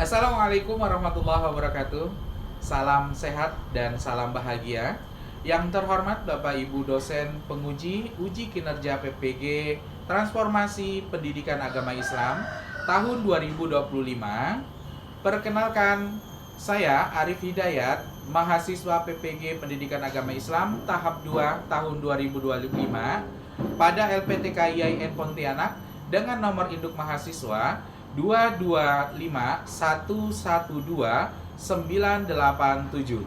Assalamualaikum warahmatullahi wabarakatuh. Salam sehat dan salam bahagia. Yang terhormat Bapak Ibu dosen penguji uji kinerja PPG Transformasi Pendidikan Agama Islam tahun 2025. Perkenalkan, saya Arif Hidayat, mahasiswa PPG Pendidikan Agama Islam tahap 2 tahun 2025 pada LPTK IAIN Pontianak dengan nomor induk mahasiswa 225112987.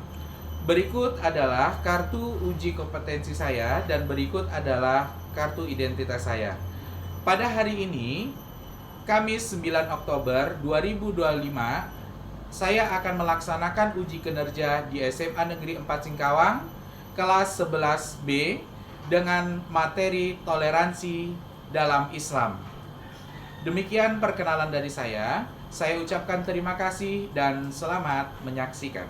Berikut adalah kartu uji kompetensi saya dan berikut adalah kartu identitas saya. Pada hari ini, Kamis 9 Oktober 2025, saya akan melaksanakan uji kinerja di SMA Negeri 4 Singkawang kelas 11B dengan materi toleransi dalam Islam. Demikian perkenalan dari saya. Saya ucapkan terima kasih dan selamat menyaksikan.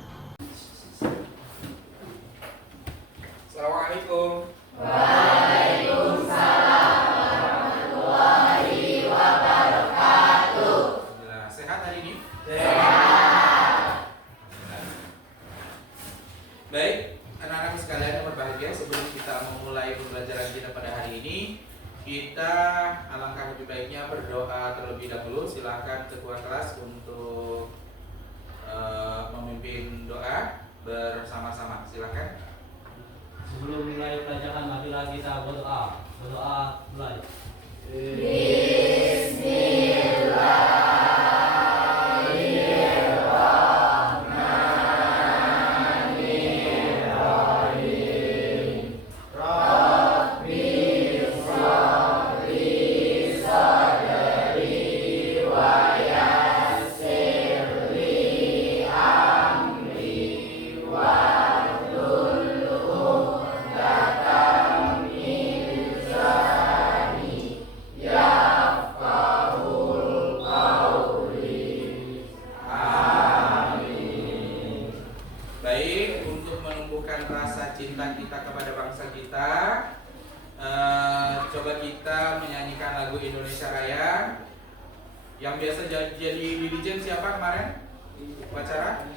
Assalamualaikum. Waalaikumsalam warahmatullahi wabarakatuh. Alhamdulillah. Sehat hari ini? Sehat. Baik, anak-anak sekalian yang berbahagia, sebelum kita memulai pembelajaran kita pada hari ini, kita alangkah lebih baiknya berdoa terlebih dahulu. Silakan ketua kelas untuk memimpin doa bersama-sama. Silakan. Sebelum mulai pelajaran, marilah kita berdoa. Berdoa mulai. Baik, untuk menumbuhkan rasa cinta kita kepada bangsa kita, coba kita menyanyikan lagu Indonesia Raya. Yang biasa jadi dirijen siapa kemarin? Upacara?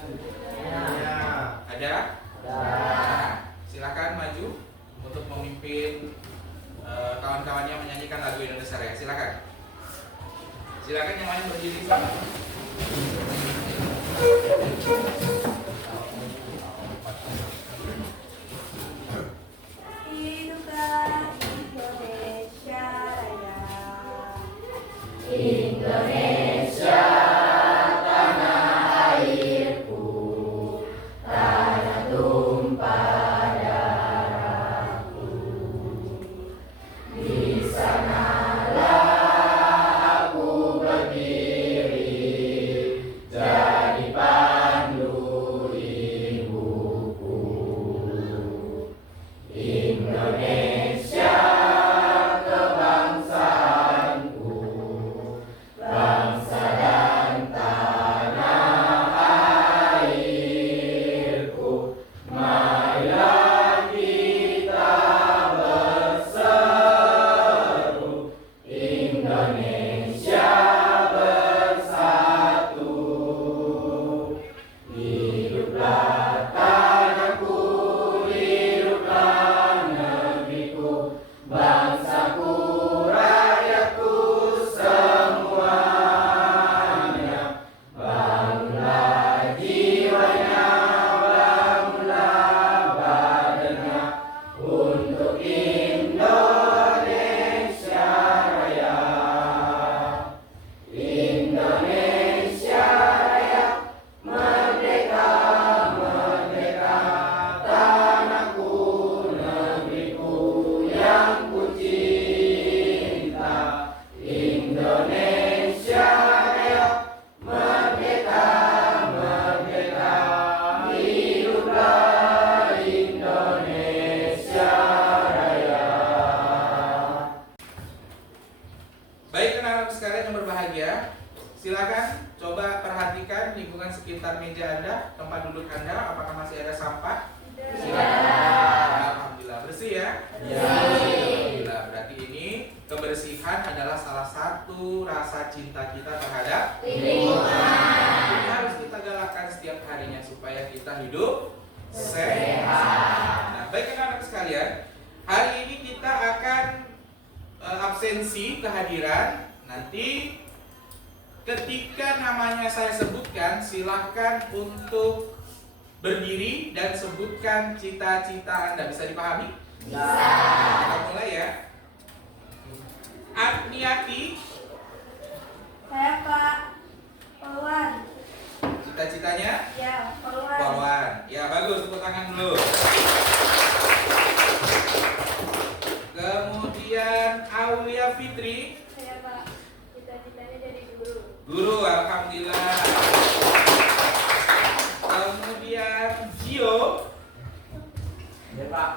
Ada? Nah, silakan maju untuk memimpin kawan-kawannya menyanyikan lagu Indonesia Raya. Silakan. Silakan yang lain berdiri sama. Hiduplah Indonesia Raya. Indonesia, tanah airku, tanah tumpah darahku. Di sanalah aku berdiri, jadi pandu ibuku. Indonesia, kebangsaanku, bangsa dan tanah airku. Marilah kita berseru, Indonesia bersatu. Hiduplah tanahku, hiduplah negeriku, bangsaku, rakyatku semuanya. Bangunlah jiwanya, bangunlah badannya, untuk Indonesia Raya. Indonesia Raya, merdeka, merdeka, tanahku, negeriku yang ku cinta. Indonesia Raya, merdeka, merdeka, hiduplah Indonesia Raya. Baik, anak-anak sekalian yang berbahagia, silakan coba perhatikan lingkungan sekitar meja Anda, tempat duduk Anda, apakah masih ada sampah? Silakan. Alhamdulillah bersih ya? Alhamdulillah. Berarti ini kebersihan adalah salah satu rasa cinta kita terhadap Lingkungan. pola hidup sehat. Nah, baik anak-anak sekalian, hari ini kita akan absensi kehadiran. Nanti ketika namanya saya sebutkan, silahkan untuk berdiri dan sebutkan cita-cita Anda. Bisa dipahami? Bisa. Kita mulai ya. Agniati, Saya Pak Polwan. cita-citanya Ya, Polwan. Polwan. Ya, bagus, tepuk tangan dulu. Kemudian Aulia Fitri, Saya Pak. Cita-citanya jadi guru. guru, alhamdulillah. Kemudian Gio, Ya Pak.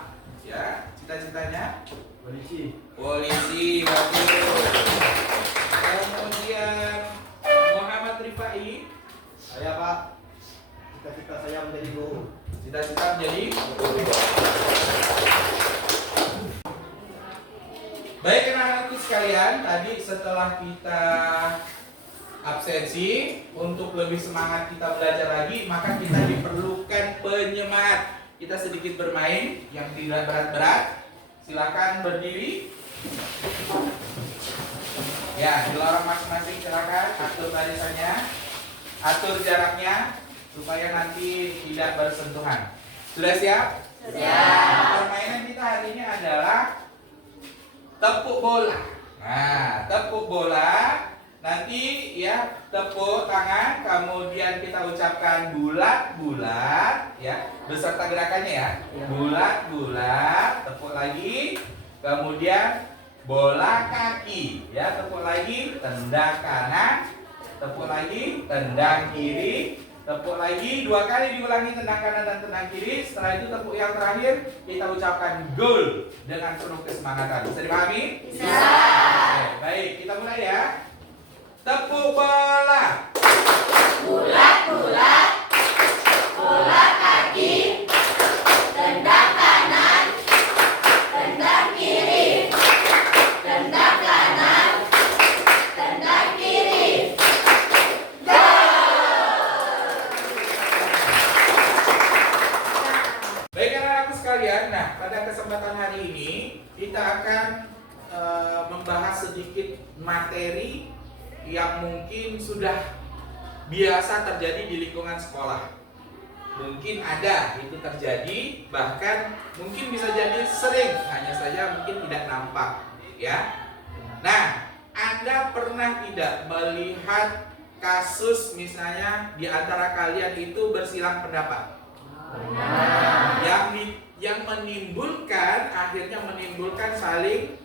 ya, cita-citanya Polisi. polisi, bagus. Kemudian Muhammad Rifai, Saya Pak, cita-cita saya menjadi guru. cita-cita menjadi guru. Baik anak-anakku sekalian, tadi setelah kita absensi, untuk lebih semangat kita belajar lagi, maka kita diperlukan penyemangat. Kita sedikit bermain yang tidak berat-berat. Silakan berdiri. Ya, di lorong masing-masing silakan atur barisannya, atur jaraknya supaya nanti tidak bersentuhan. Sudah siap? Siap. Permainan kita hari ini adalah tepuk bola. Nah, tepuk bola. Nanti ya tepuk tangan, kemudian kita ucapkan bulat-bulat, ya beserta gerakannya ya. Bulat-bulat, tepuk lagi, kemudian bola kaki, ya tepuk lagi, tendang kanan, tepuk lagi, tendang kiri, tepuk lagi, 2 kali diulangi tendang kanan dan tendang kiri. Setelah itu tepuk yang terakhir, kita ucapkan gol dengan penuh kesemangatan. Bisa dipahami? Bisa. Oke, baik, kita mulai ya. Tepuk bola. Bulat-bulat. Bola kaki. Tendang kanan. Tendang kiri. Tendang kanan. Tendang kiri. Baik anak-anakku sekalian, nah pada kesempatan hari ini kita akan membahas sedikit materi yang mungkin sudah biasa terjadi di lingkungan sekolah. Mungkin ada itu terjadi, bahkan mungkin bisa jadi sering, hanya saja mungkin tidak nampak, ya. Nah, Anda pernah tidak melihat kasus misalnya di antara kalian itu bersilang pendapat? Yang menimbulkan, akhirnya menimbulkan saling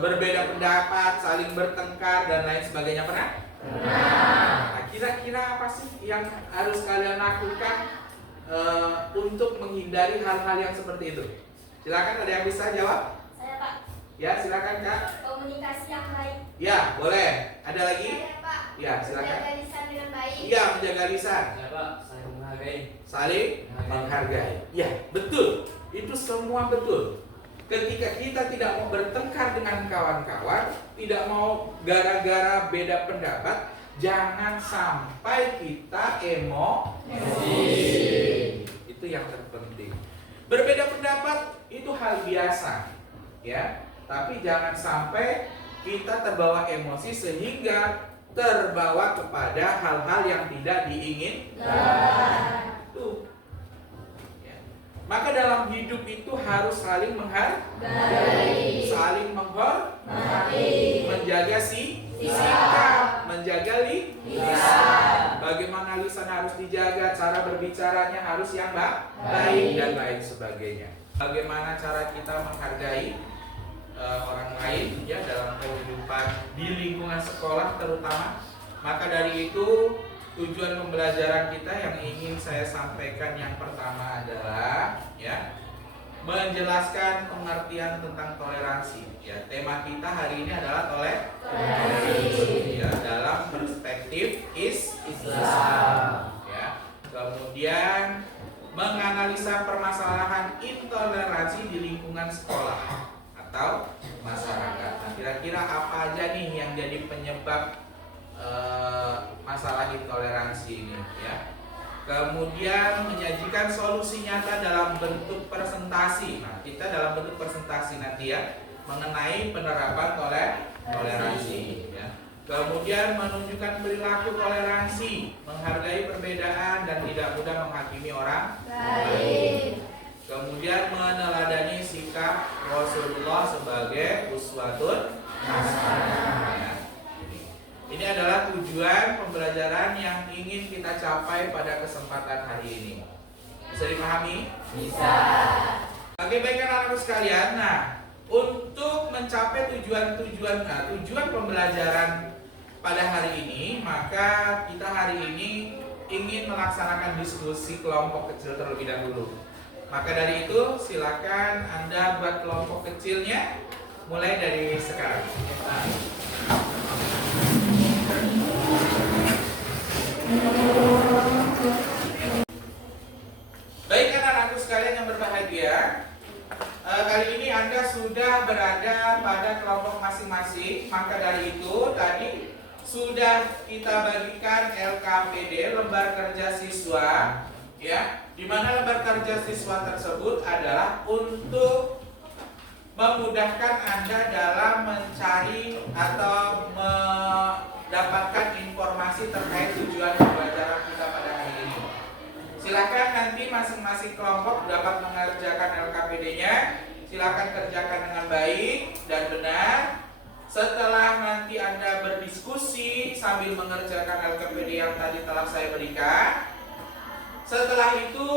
berbeda pendapat, saling bertengkar dan lain sebagainya, pernah? Nah, kira-kira apa sih yang harus kalian lakukan untuk menghindari hal-hal yang seperti itu? Silakan, ada yang bisa jawab? Saya Pak. Ya, silakan Kak. Komunikasi yang baik. Ya, boleh. Ada lagi? Saya Pak. Ya, silakan. Menjaga lisan dengan baik. Iya, menjaga lisan. Ya Pak, saya menghargai. Saling menghargai. Ya, betul. Itu semua betul. Ketika kita tidak mau bertengkar dengan kawan-kawan, tidak mau gara-gara beda pendapat, jangan sampai kita emosi. Itu yang terpenting. Berbeda pendapat itu hal biasa, ya. Tapi jangan sampai kita terbawa emosi sehingga terbawa kepada hal-hal yang tidak diinginkan. Tuh. Ya. Maka dalam hidup itu harus saling menghargai, saling menghormati, menjaga sikap, menjaga lisan. Bagaimana lisan harus dijaga, cara berbicaranya harus yang baik dan lain sebagainya. Bagaimana cara kita menghargai orang lain ya dalam kehidupan di lingkungan sekolah terutama. Maka dari itu tujuan pembelajaran kita yang ingin saya sampaikan yang pertama adalah ya menjelaskan pengertian tentang toleransi. Ya, tema kita hari ini adalah toleransi ya, dalam perspektif Islam. Ya. Kemudian menganalisa permasalahan intoleransi di lingkungan sekolah atau masyarakat. Nah, kira-kira apa aja nih yang jadi penyebab masalah intoleransi ini ya? Kemudian menyajikan solusi nyata dalam bentuk presentasi. Nah, kita dalam bentuk presentasi nanti ya mengenai penerapan toleransi ya. Kemudian menunjukkan perilaku toleransi, menghargai perbedaan dan tidak mudah menghakimi orang lain. Kemudian meneladani sikap Rasulullah sebagai uswatun hasanah. Ya. Ini adalah tujuan pembelajaran yang ingin kita capai pada kesempatan hari ini. Bisa dipahami? Bisa. Oke, baik anak-anak sekalian. Nah, untuk mencapai tujuan pembelajaran pada hari ini, maka kita hari ini ingin melaksanakan diskusi kelompok kecil terlebih dahulu. Maka dari itu, silakan Anda buat kelompok kecilnya mulai dari sekarang. Baik anak-anakku sekalian yang berbahagia, kali ini Anda sudah berada pada kelompok masing-masing. Maka dari itu tadi sudah kita bagikan LKPD, lembar kerja siswa, ya, di mana lembar kerja siswa tersebut adalah untuk memudahkan Anda dalam mencari atau mendapatkan informasi terkait tujuan pembelajaran kita pada hari ini. Silakan nanti masing-masing kelompok dapat mengerjakan LKPD-nya. Silakan kerjakan dengan baik dan benar. Setelah nanti Anda berdiskusi sambil mengerjakan LKPD yang tadi telah saya berikan, setelah itu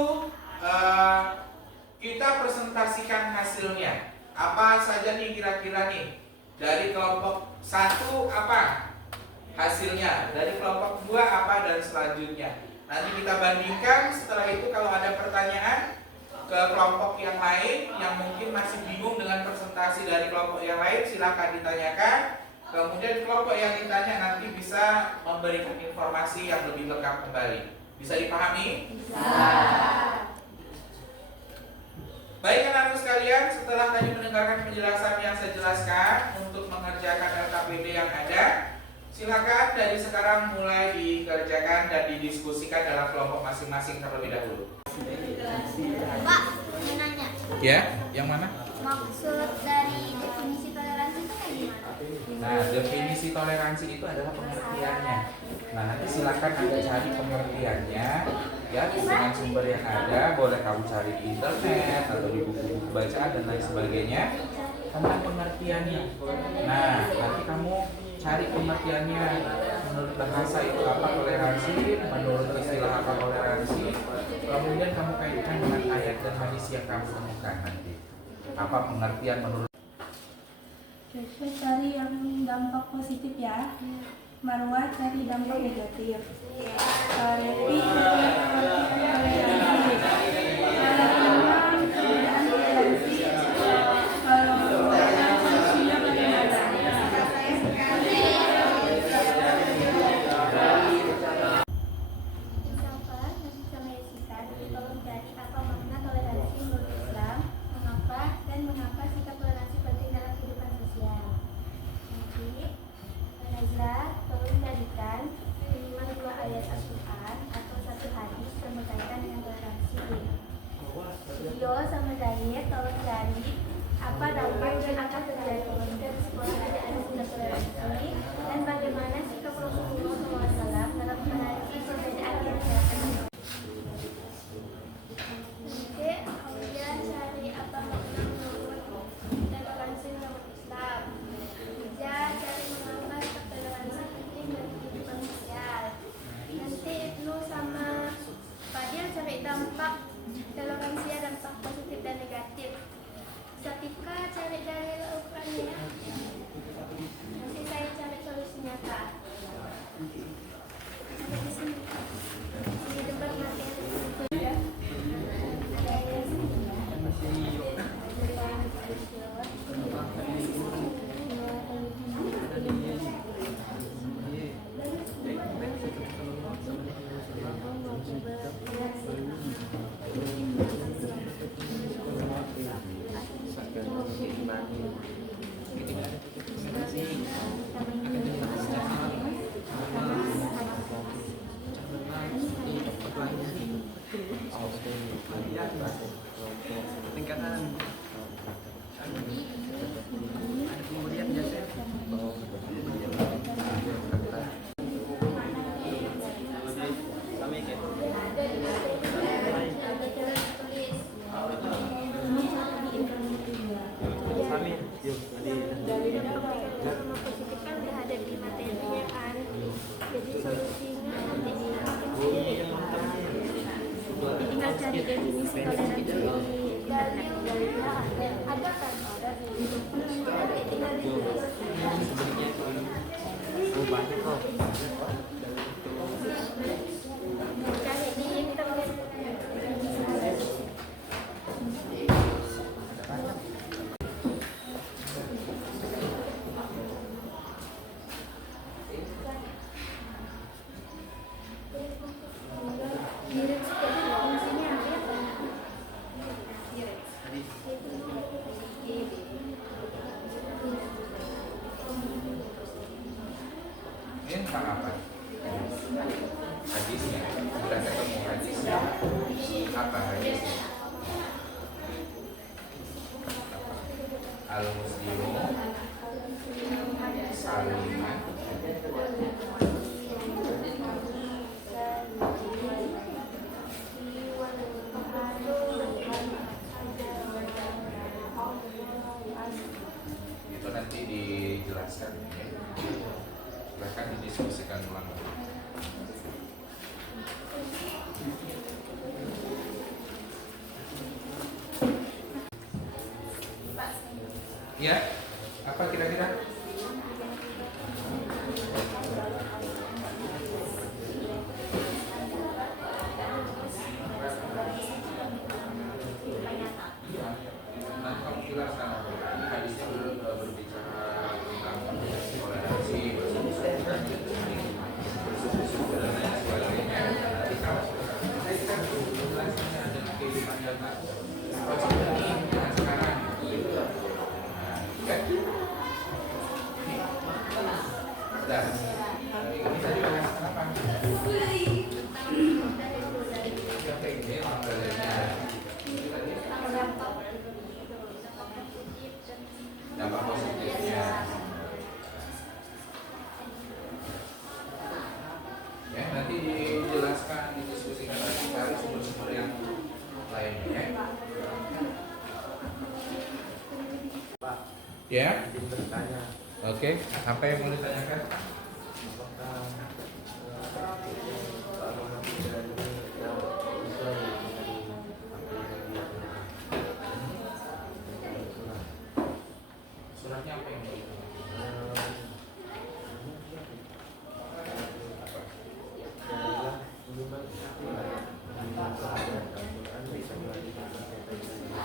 kita presentasikan hasilnya. Apa saja nih kira-kira nih? Dari kelompok 1 apa hasilnya? Dari kelompok 2 apa dan selanjutnya? Nanti kita bandingkan. Setelah itu kalau ada pertanyaan ke kelompok yang lain yang mungkin masih bingung dengan presentasi dari kelompok yang lain, silakan ditanyakan. Kemudian kelompok yang ditanya nanti bisa memberikan informasi yang lebih lengkap kembali. Bisa dipahami? Bisa. Baik anak-anak sekalian, setelah tadi mendengarkan penjelasan yang saya jelaskan untuk mengerjakan LKPD yang ada, silakan dari sekarang mulai dikerjakan dan didiskusikan dalam kelompok masing-masing terlebih dahulu. Pak, mau nanya. Ya, yang mana? Maksud dari definisi toleransi itu kayak gimana? Nah, definisi toleransi itu adalah pengertiannya. Nah, nanti silakan Anda cari pengertiannya ya dengan sumber yang ada. Boleh kamu cari di internet atau di buku-buku bacaan dan lain sebagainya tentang pengertiannya. Nah, nanti kamu cari pengertiannya menurut bahasa itu apa toleransi, menurut istilah apa toleransi. Kemudian kamu kaitkan dengan ayat dan hadis yang kamu temukan nanti. Apa pengertian menurut? Joshua cari yang dampak positif ya. Marwah cari dampak negatif. Revi cari pengertian toleransi. Imam perbedaan toleransi. Kalau toleransinya bagaimana? Sama Jessica, tolong cari apa makna toleransi menurut Islam, mengapa dan mengapa sikap toleransi penting dalam kehidupan sosial. Nanti Nazla, tolong carikan minimal 2 ayat Al-Quran atau 1 hadis yang berkaitan dengan toleransi. Video sama Zahir, tolong cari apa dampak yang akan terjadi jika di sekolah tidak ada sikap toleransi dan bagaimana sikap Rasulullah SAW dalam menghadapi perbedaan yang terjadi. Kemudian cari apa makna menurut toleransi menurut Islam. Cari mengapa toleransi penting bagi kehidupan sosial. Nanti Ibnu sama Fadil cari dampak toleransi, dampak positif dan negatif. Satifka cari dalil Al-Qurannya. Nanti saya cari solusi nyata. Ada di sini. Di depan materi itu ya. Ada yang definisi toleransi ada kan? Cari di internet. Ini tentang apa? Hadisnya, sudah ketemu hadisnya. Apa hadisnya? Al-Muslimu Saliman itu nanti dijelaskan ya. Silahkan didiskusikan ulang. Ya, apa kira-kira? Nanti kamu jelaskan ini hadisnya berbicara tentang toleransi, bersuku-suku dan lain sebagainya. Nanti kalau kita jelaskannya ada kehidupan nyata seperti ini dengan sekarang. Sudah. Ini tadi bahas apa? Oke, ini materinya. Dampak positifnya. Ya, nanti dijelaskan, didiskusikan lagi, cari sumber-sumber yang lainnya. Ya. Bertanya Oke, apa yang mau ditanyakan? apakah Pak Muhammad tidak ini yang sesuai dengan Suratnya apa yang mau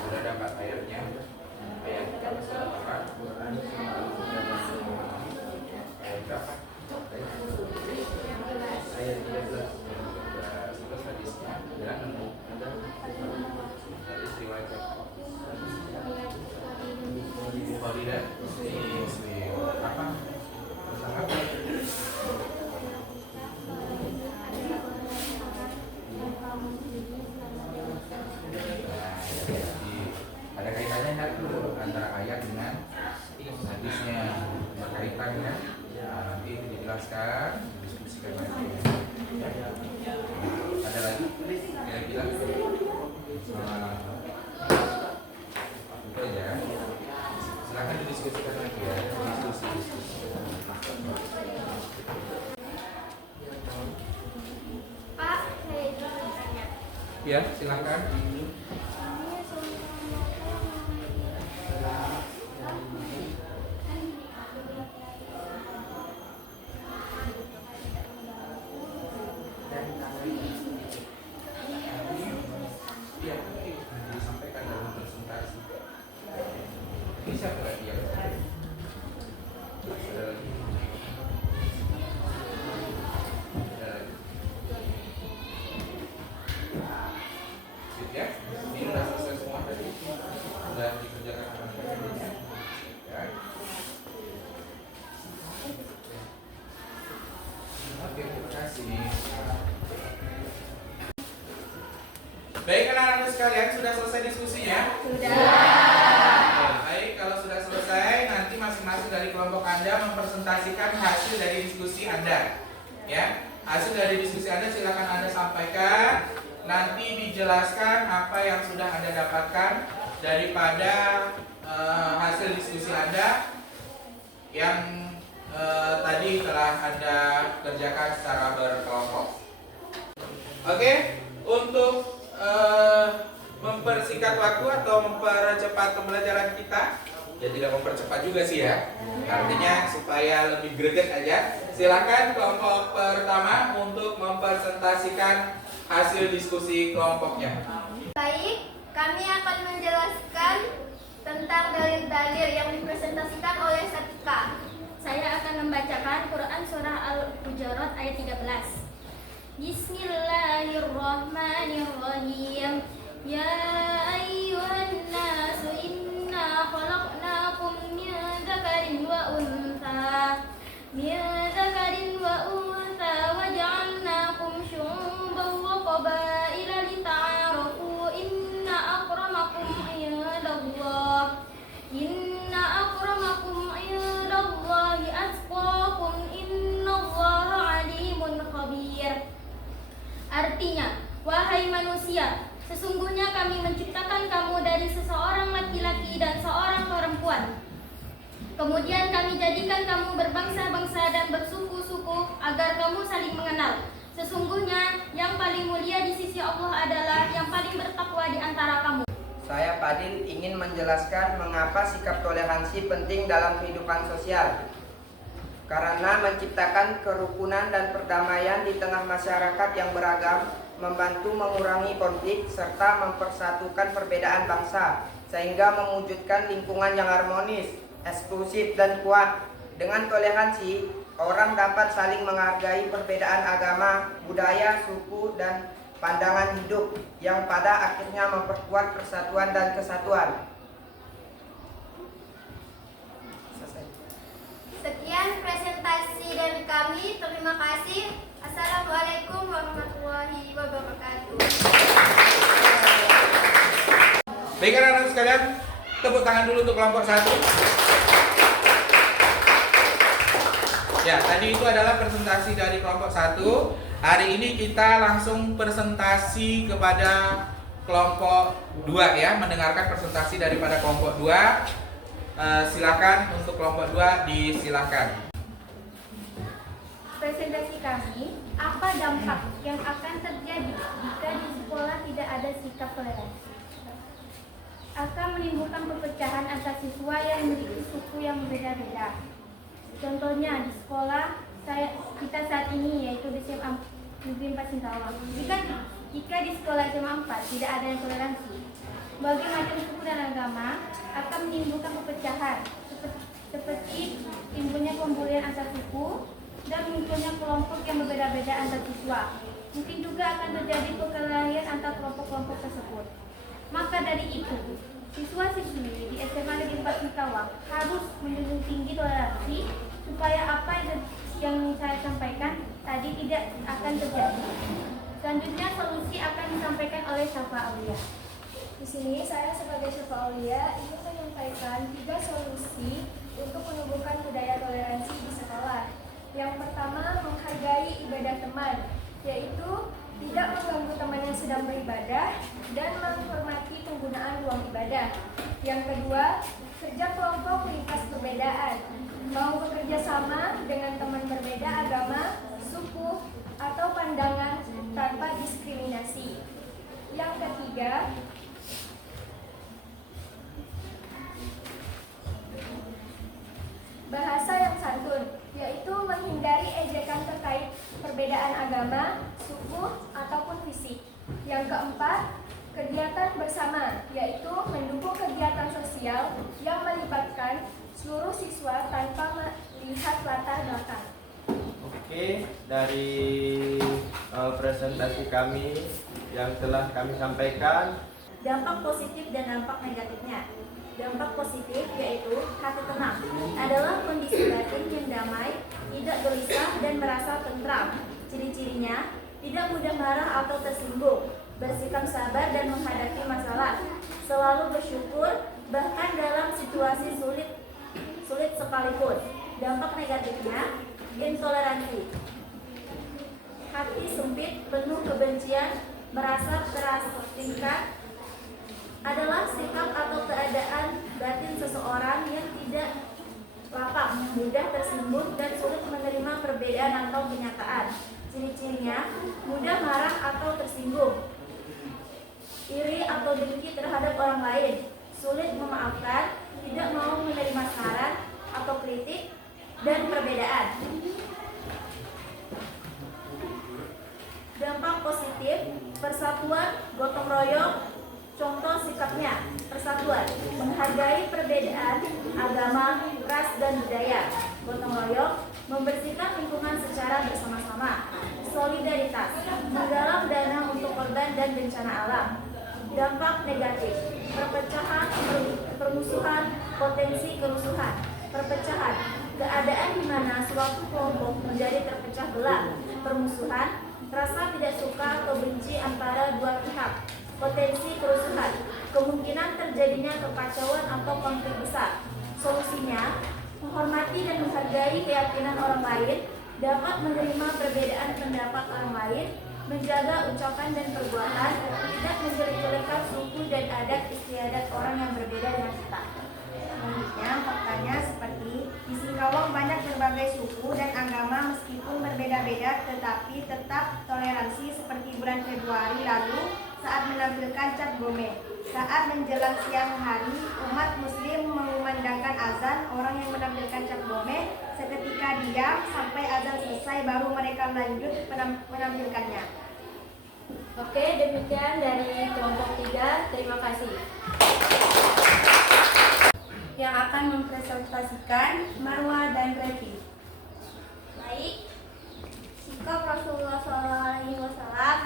sudah dapat ayatnya? Ayat berapa sudah dapat? Ayat berapa? ayat 13 Terus hadisnya adalah nemu hadis riwayat Bukhari dan Muslim. Apa? Tentang apa? Ada kaitannya nggak tuh antara ayat dengan hadisnya, berkaitan kan? Nah, nanti itu dijelaskan, didiskusikan lagi. Ada lagi? Kira-kira? Itu aja. Silakan didiskusikan lagi ya. Diskusi. Pak, saya izin bertanya. Ya, silakan. Iya, nanti disampaikan dalam presentasi. Ini siapa lagi yang ada lagi? Ada lagi? Sip ya? Ini udah selesai semua tadi. Sudah dikerjakan teman-teman. Ya. Oke, terima kasih. Baik anak-anak sekalian, sudah selesai diskusinya? Baik, kalau sudah selesai, nanti masing-masing dari kelompok Anda mempresentasikan hasil dari diskusi Anda. Ya, hasil dari diskusi Anda silakan Anda sampaikan. Nanti dijelaskan apa yang sudah Anda dapatkan daripada hasil diskusi Anda yang tadi telah Anda kerjakan secara berkelompok. Oke, untuk pembelajaran kita. Ya tidak mempercepat juga sih ya. Artinya supaya lebih greget aja. Silakan kelompok pertama untuk mempresentasikan hasil diskusi kelompoknya. Baik, kami akan menjelaskan tentang dalil-dalil yang dipresentasikan oleh Satika. Saya akan membacakan Quran Surah Al-Hujurat ayat 13. Bismillahirrahmanirrahim. Ya ayyuhan nasu inna khalaqnakum min dzakarin wa untha wa ja'alnakum syu'uban wa qabaila lita'arafu inna akramakum indallahi atqakum innallaha alimun khabir. Artinya, wahai manusia, sesungguhnya kami menciptakan kamu dari seseorang laki-laki dan seorang perempuan. Kemudian kami jadikan kamu berbangsa-bangsa dan bersuku-suku agar kamu saling mengenal. Sesungguhnya yang paling mulia di sisi Allah adalah yang paling bertakwa di antara kamu. Saya Fadil ingin menjelaskan mengapa sikap toleransi penting dalam kehidupan sosial. Karena menciptakan kerukunan dan perdamaian di tengah masyarakat yang beragam, membantu mengurangi konflik serta mempersatukan perbedaan bangsa, sehingga mewujudkan lingkungan yang harmonis, eksklusif dan kuat. Dengan toleransi, orang dapat saling menghargai perbedaan agama, budaya, suku, dan pandangan hidup yang pada akhirnya memperkuat persatuan dan kesatuan. Sekian presentasi dari kami. Terima kasih. Assalamualaikum warahmatullahi wabarakatuh. Baik anak-anak sekalian, tepuk tangan dulu untuk kelompok 1. Ya, tadi itu adalah presentasi dari kelompok 1. Hari ini kita langsung presentasi kepada kelompok 2 ya, mendengarkan presentasi daripada kelompok 2. Silakan untuk kelompok 2 disilakan. Presentasi kami, apa dampak yang akan terjadi jika di sekolah tidak ada sikap toleransi? Akan menimbulkan perpecahan antar siswa yang memiliki suku yang berbeda-beda. Contohnya di sekolah kita saat ini, yaitu di SMA Negeri 4 Singkawang. Jika di sekolah SMA 4 tidak ada yang toleransi, berbagai macam suku dan agama akan menimbulkan perpecahan, seperti timbulnya pembulian antar suku dan munculnya kelompok yang berbeda-beda antar siswa. Mungkin juga akan terjadi perkelahian antar kelompok-kelompok tersebut. Maka dari itu, siswa-siswi di SMA Negeri 4 Singkawang harus menjunjung tinggi toleransi supaya apa yang saya sampaikan tadi tidak akan terjadi. Selanjutnya solusi akan disampaikan oleh Syafa Aulia. Di sini saya sebagai Syafa Aulia ingin menyampaikan 3 solusi untuk menumbuhkan budaya toleransi di sekolah. Yang pertama, menghargai ibadah teman, yaitu tidak mengganggu teman yang sedang beribadah dan menghormati penggunaan ruang ibadah. Yang kedua, kerja kelompok lintas perbedaan, mau bekerja sama dengan teman berbeda agama, suku, atau pandangan tanpa diskriminasi. Yang ketiga, bahasa yang santun, yaitu menghindari ejekan terkait perbedaan agama, suku, ataupun fisik. Yang keempat, kegiatan bersama, yaitu mendukung kegiatan sosial yang melibatkan seluruh siswa tanpa melihat latar belakang. Oke, dari presentasi kami yang telah kami sampaikan, dampak positif dan dampak negatifnya. Dampak positif yaitu hati tenang adalah kondisi batin yang damai, tidak gelisah dan merasa tentram. Ciri-cirinya tidak mudah marah atau tersinggung, bersikap sabar dan menghadapi masalah, selalu bersyukur bahkan dalam situasi sulit sekalipun. Dampak negatifnya intoleransi, hati sempit, penuh kebencian, merasa terasingkan, adalah sikap atau keadaan batin seseorang yang tidak lapang, mudah tersinggung dan sulit menerima perbedaan atau kenyataan. Ciri-cirinya mudah marah atau tersinggung, iri atau dengki terhadap orang lain, sulit memaafkan, tidak mau menerima saran atau kritik, dan perbedaan. Dampak positif, persatuan, gotong royong. Contoh sikapnya, persatuan, menghargai perbedaan agama, ras, dan budaya. Gotong royong, membersihkan lingkungan secara bersama-sama. Solidaritas, menggalang dana untuk korban dan bencana alam. Dampak negatif, perpecahan, permusuhan, potensi kerusuhan. Perpecahan, keadaan di mana suatu kelompok menjadi terpecah belah. Permusuhan, rasa tidak suka atau benci antara dua pihak. Potensi kerusuhan, kemungkinan terjadinya kekacauan atau konflik besar. Solusinya, menghormati dan menghargai keyakinan orang lain, dapat menerima perbedaan pendapat orang lain, menjaga ucapan dan perbuatan, tidak menjelek-jelekan suku dan adat istiadat orang yang berbeda dengan kita. Selanjutnya, faktanya seperti di Singkawang banyak berbagai suku dan agama meskipun berbeda-beda tetapi tetap toleransi seperti bulan Februari lalu saat menampilkan cap gome. Saat menjelang siang hari, umat muslim mengumandangkan azan, orang yang menampilkan cap gome seketika diam sampai azan selesai baru mereka lanjut menampilkannya. Oke, demikian dari kelompok 3. Terima kasih. Yang akan mempresentasikan Marwa dan Revi. Baik, sikap Rasulullah SAW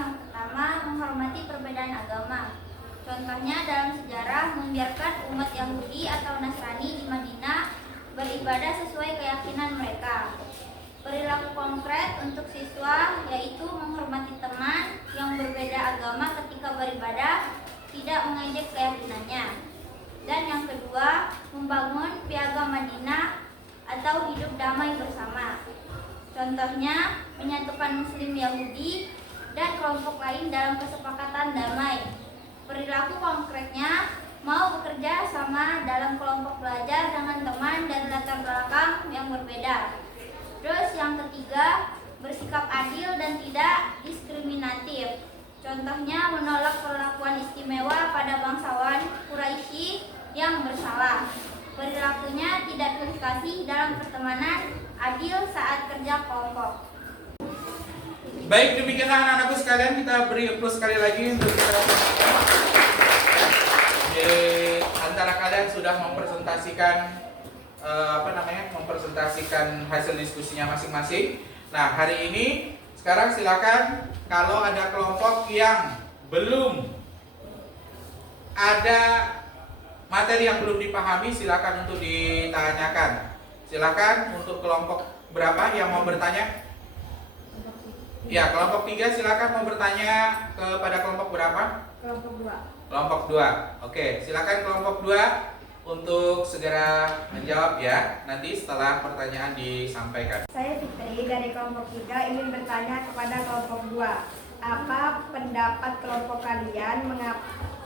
yang pertama menghormati perbedaan agama. Contohnya dalam sejarah membiarkan umat Yahudi atau Nasrani di Madinah beribadah sesuai keyakinan mereka. Perilaku konkret untuk siswa yaitu menghormati teman yang berbeda agama ketika beribadah, tidak mengejek keyakinannya. Dan yang kedua, membangun piagam Madinah atau hidup damai bersama. Contohnya, menyatukan Muslim Yahudi dan kelompok lain dalam kesepakatan damai. Perilaku konkretnya, mau bekerja sama dalam kelompok belajar dengan teman dari latar belakang yang berbeda. Terus yang ketiga, bersikap adil dan tidak diskriminatif. Contohnya menolak perlakuan istimewa pada bangsawan Quraisy yang bersalah. Perilakunya tidak pilih kasih dalam pertemanan, adil saat kerja kelompok. Baik, demikianlah anak-anakku sekalian, kita beri plus sekali lagi untuk kita. Antara kalian sudah mempresentasikan mempresentasikan hasil diskusinya masing-masing. Nah, hari ini sekarang silakan kalau ada kelompok yang belum ada materi yang belum dipahami, silakan untuk ditanyakan. Silakan untuk kelompok berapa yang mau bertanya? Ya, kelompok 3 silakan mau bertanya kepada kelompok berapa? Kelompok 2. Kelompok 2. Oke, silakan kelompok 2 untuk segera menjawab ya. Nanti setelah pertanyaan disampaikan. Saya Fitri dari kelompok 3 ingin bertanya kepada kelompok 2. Apa pendapat kelompok kalian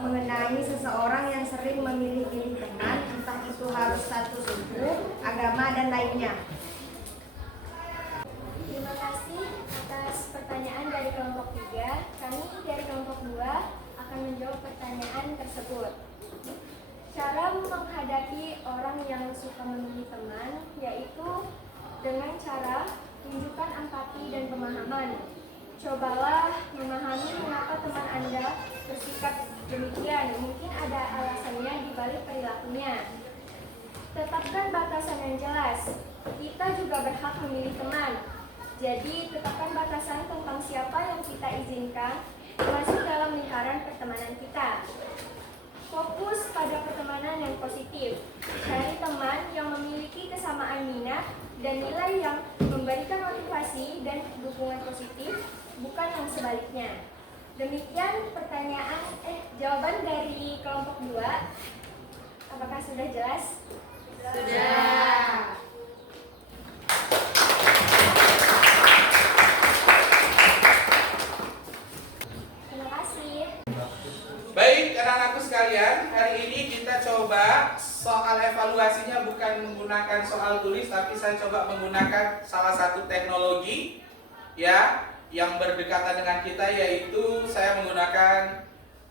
mengenai seseorang yang sering memilih-pilih teman, entah itu harus satu suku, agama, dan lainnya? Terima kasih atas pertanyaan dari kelompok 3. Kami dari kelompok 2 akan menjawab pertanyaan tersebut. Cara menghadapi orang yang suka memilih teman yaitu dengan cara tunjukkan empati dan pemahaman. Cobalah memahami mengapa teman Anda bersikap demikian. Mungkin ada alasannya di balik perilakunya. Tetapkan batasan yang jelas. Kita juga berhak memilih teman. Jadi, tetapkan batasan tentang siapa yang kita izinkan masuk dalam lingkaran pertemanan kita. Fokus pada pertemanan yang positif. Cari teman yang memiliki kesamaan minat dan nilai yang memberikan motivasi dan dukungan positif, bukan yang sebaliknya. Demikian jawaban dari kelompok 2. Apakah sudah jelas? Sudah. Terima kasih. Baik, anak-anakku sekalian, hari ini kita coba soal evaluasinya bukan menggunakan soal tulis, tapi saya coba menggunakan salah satu teknologi ya yang berdekatan dengan kita, yaitu saya menggunakan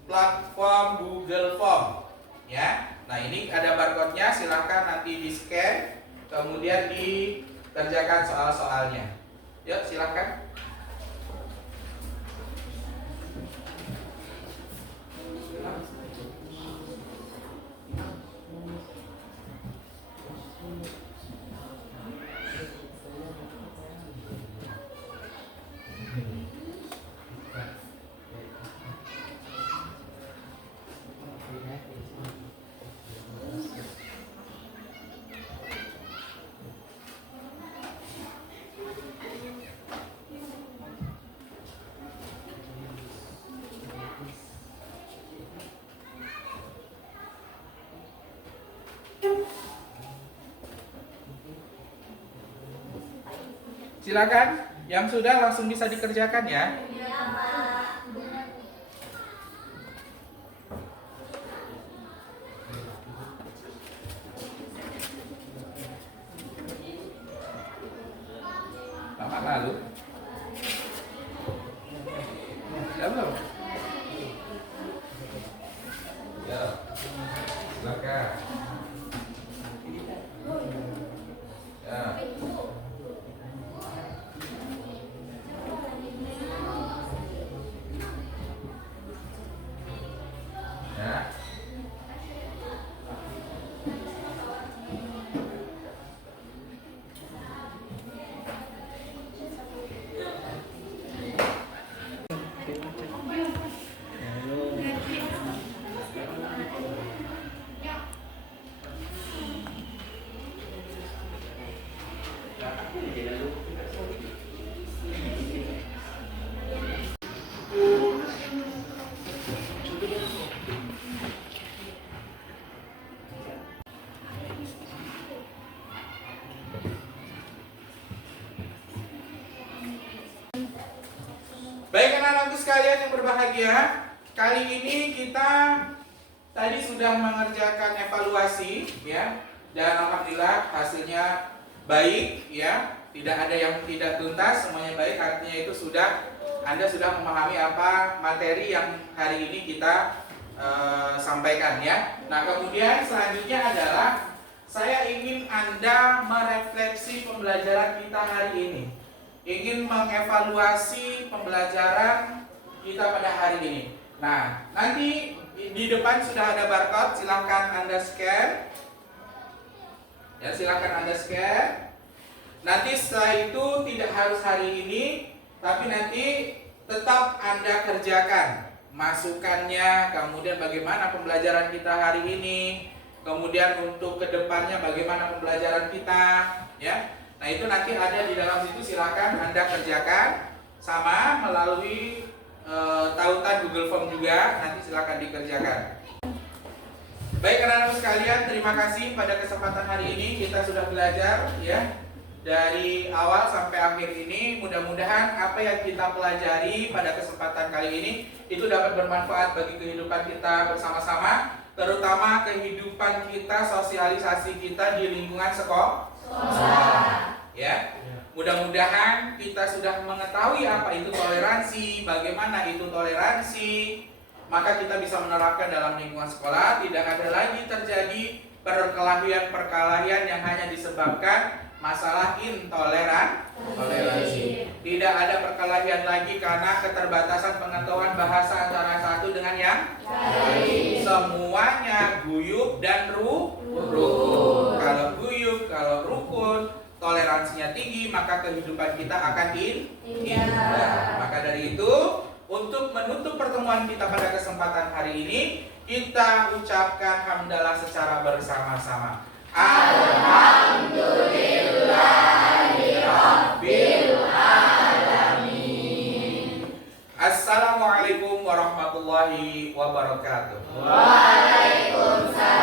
platform Google Form ya. Nah, ini ada barcode-nya, silahkan nanti di-scan, kemudian dikerjakan soal-soalnya. Yuk, silahkan. Silakan, yang sudah langsung bisa dikerjakan ya. Lama lalu. Ya belum? Ya, silakan. Ya. Ya. Baik anak-anakku sekalian yang berbahagia, kali ini kita tadi sudah mengerjakan evaluasi ya, dan alhamdulillah hasilnya baik ya, tidak ada yang tidak tuntas, semuanya baik, artinya itu Anda sudah memahami apa materi yang hari ini kita sampaikan ya. Nah, kemudian selanjutnya adalah saya ingin Anda merefleksi pembelajaran kita hari ini. Ingin mengevaluasi pembelajaran kita pada hari ini. Nah, nanti di depan sudah ada barcode, silahkan Anda scan. Ya, silahkan Anda scan. Nanti setelah itu tidak harus hari ini, tapi nanti tetap Anda kerjakan masukannya, kemudian bagaimana pembelajaran kita hari ini, kemudian untuk kedepannya bagaimana pembelajaran kita, ya. Nah, itu nanti ada di dalam situ, silakan Anda kerjakan sama melalui tautan Google Form juga, nanti silakan dikerjakan. Baik anak-anak sekalian, terima kasih pada kesempatan hari ini kita sudah belajar ya dari awal sampai akhir ini. Mudah-mudahan apa yang kita pelajari pada kesempatan kali ini itu dapat bermanfaat bagi kehidupan kita bersama-sama, terutama kehidupan kita, sosialisasi kita di lingkungan sekolah. Ya, mudah-mudahan kita sudah mengetahui apa itu toleransi, bagaimana itu toleransi, maka kita bisa menerapkan dalam lingkungan sekolah. Tidak ada lagi terjadi perkelahian-perkelahian yang hanya disebabkan masalah intoleransi. Tidak ada perkelahian lagi karena keterbatasan pengetahuan bahasa antara satu dengan yang lain. Semuanya guyup dan rukun. Kalau guyup, kalau rukun, toleransinya tinggi, maka kehidupan kita akan indah. Maka dari itu, untuk menutup pertemuan kita pada kesempatan hari ini, kita ucapkan hamdalah secara bersama-sama. Alhamdulillahirabbil alamin. Assalamualaikum warahmatullahi wabarakatuh. Waalaikumsalam.